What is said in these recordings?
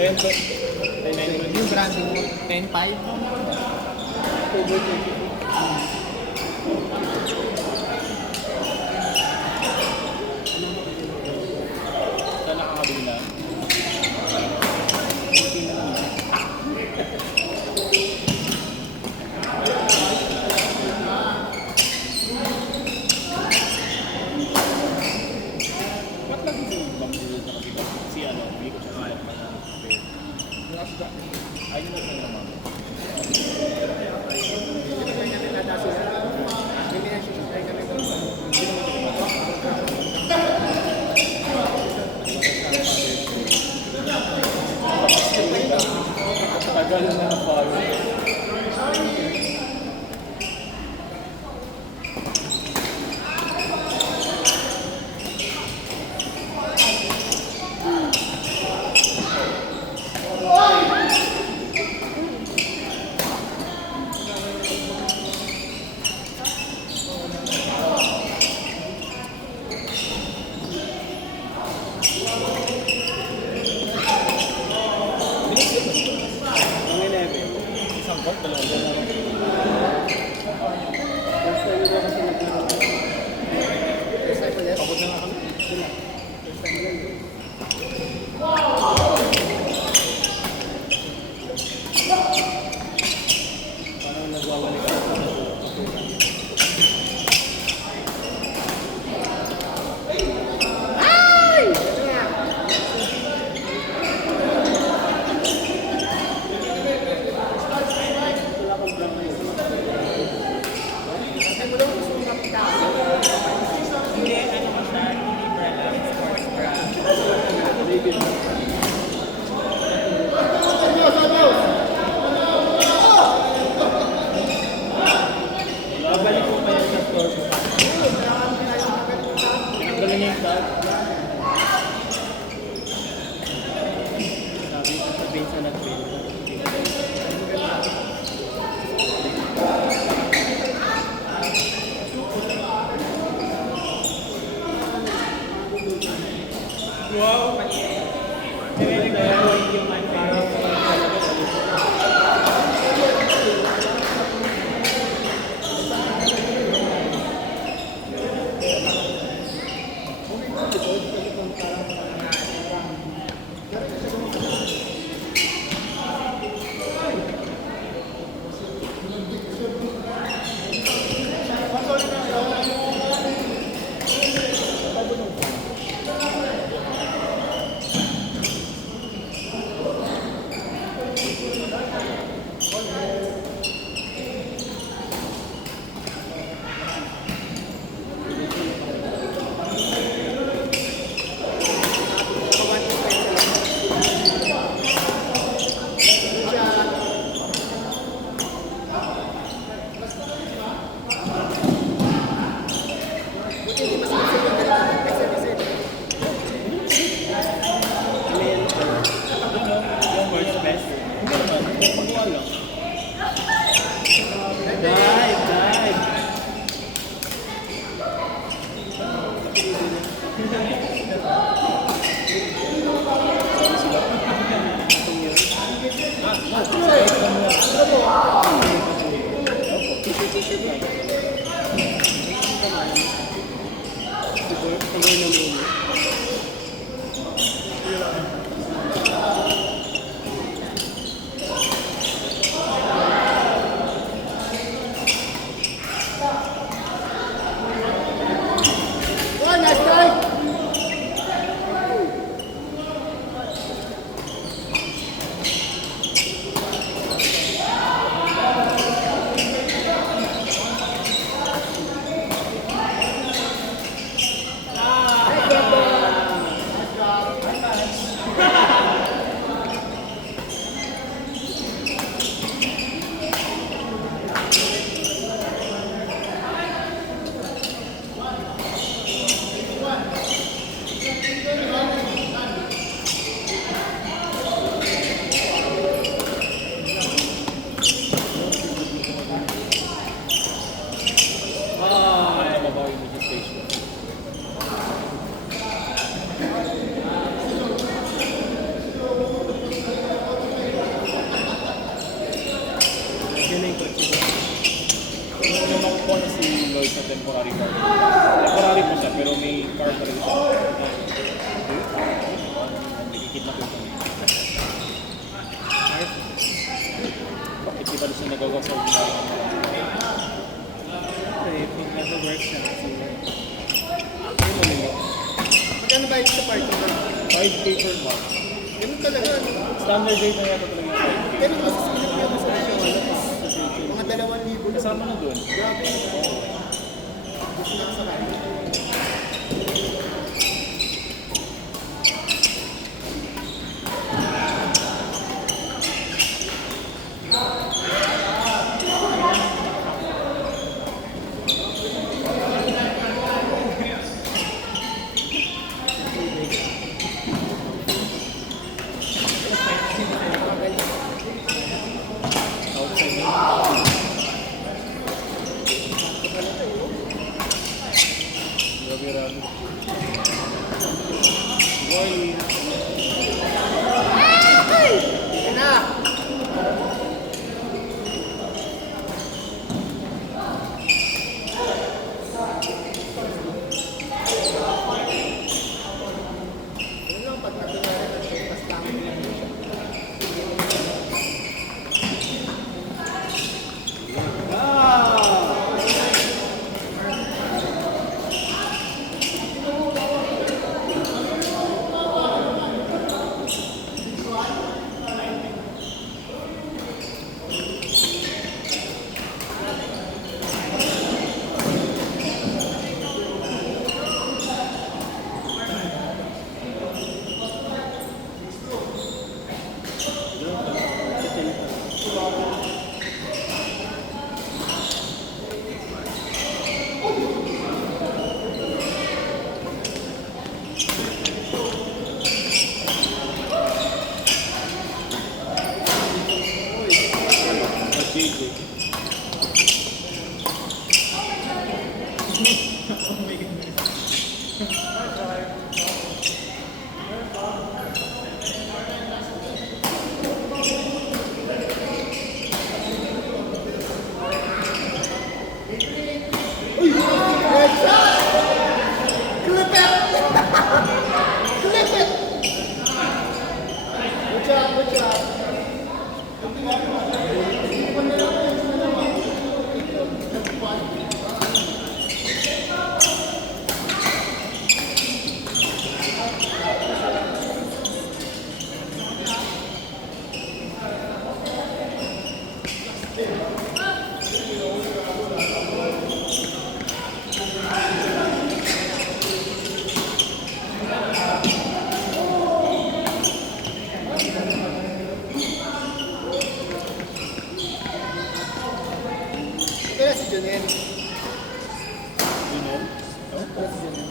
Yung branding mo, 10.5. Saan nakakabili na? Ba't lagi si Bang Dulod nakabili? Si ano, hindi ko siya kaya pa na ayun na siya naman. Tagal na na-follow. Isang bot, dalawang dalawa. Pagod na nga kami. Parang nagwawali ka. Hindi, ano ko siya, hindi brand, sports brand. Babalik ko pa yun sa store ko. Pinanggalan niya yung tag. Sabihin sa nag-print. Wow! Nire-record yung parang Dikit na po. Bakit di ba siya nagagawa sa ulo? Okay, kung nasa-work siya kasi. Ano mo nila? Magkano ba ito sa party mo? 5K per month. Ganun talaga, ano? Standard rate na yata talaga yung 5K. Pero mas silip yung mas presyo, ano pa? Mga 2,000 lang. Kasama na doon. Grabe. Gusto na sa kanya. Outside na. Grabe. Boy. Yan na! Yun lang, pag natunari, nag-check lang. JJ. Red shot! Clip it! Clip it! Good job, good job. Kaya si Junel. Yun yun. Kaya si Junel.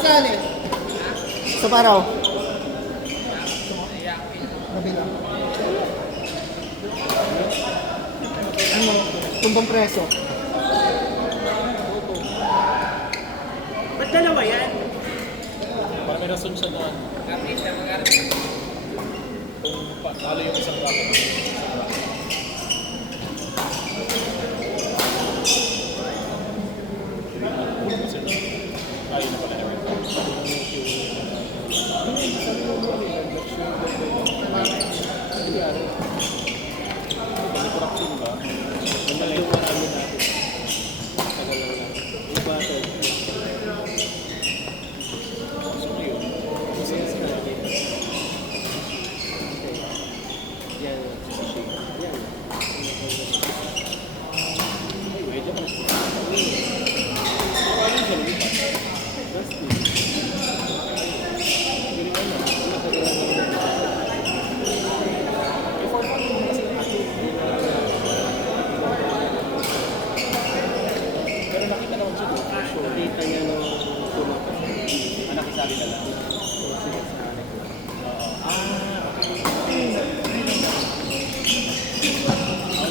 Saan eh? Sa paraw. Kabila. Ano? Tumbang preso. Ba't dalawa yan? Para may rason siya na kung talo yung isang bracket. Ayun na pala. Corruption ba? Ganyan lang yung ano natin. Tagal lang lang. Yung bato. So ngayon, kasi natin. Yan, decision.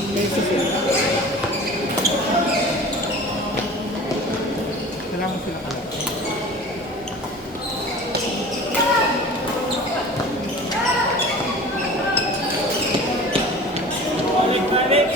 May susunod. Salamat sila ka. Balik!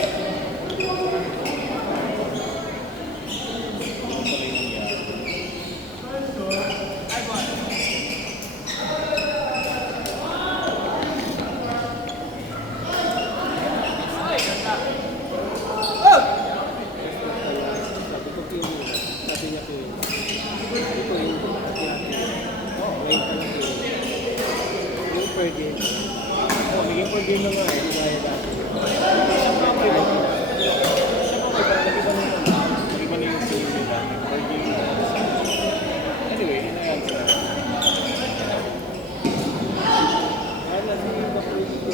Sabi ko kayo muna. Sabi niya kayo. Sabi ko yung oo, ngayon ka lang kayo. Yung per game. Oo, bigyan per game na nga eh. Di kaya dati. Nag-iba na yung sale nila. Per game na. Anyway, yun na yan sa... Kaya na si Bakulit ko.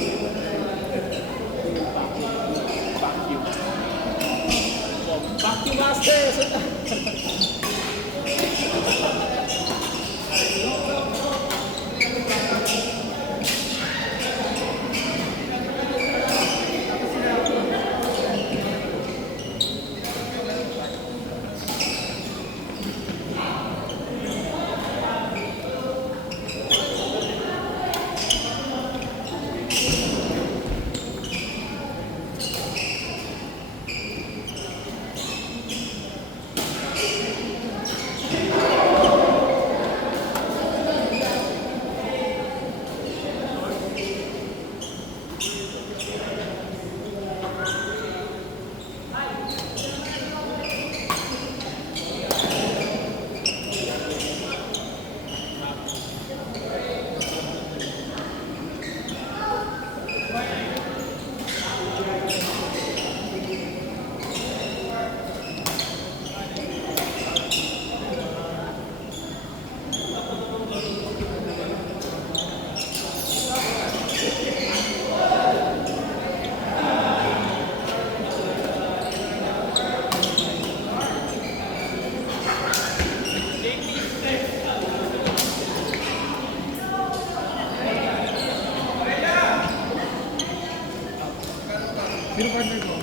Yung vacuum. Vacuum master! Sino partner ko?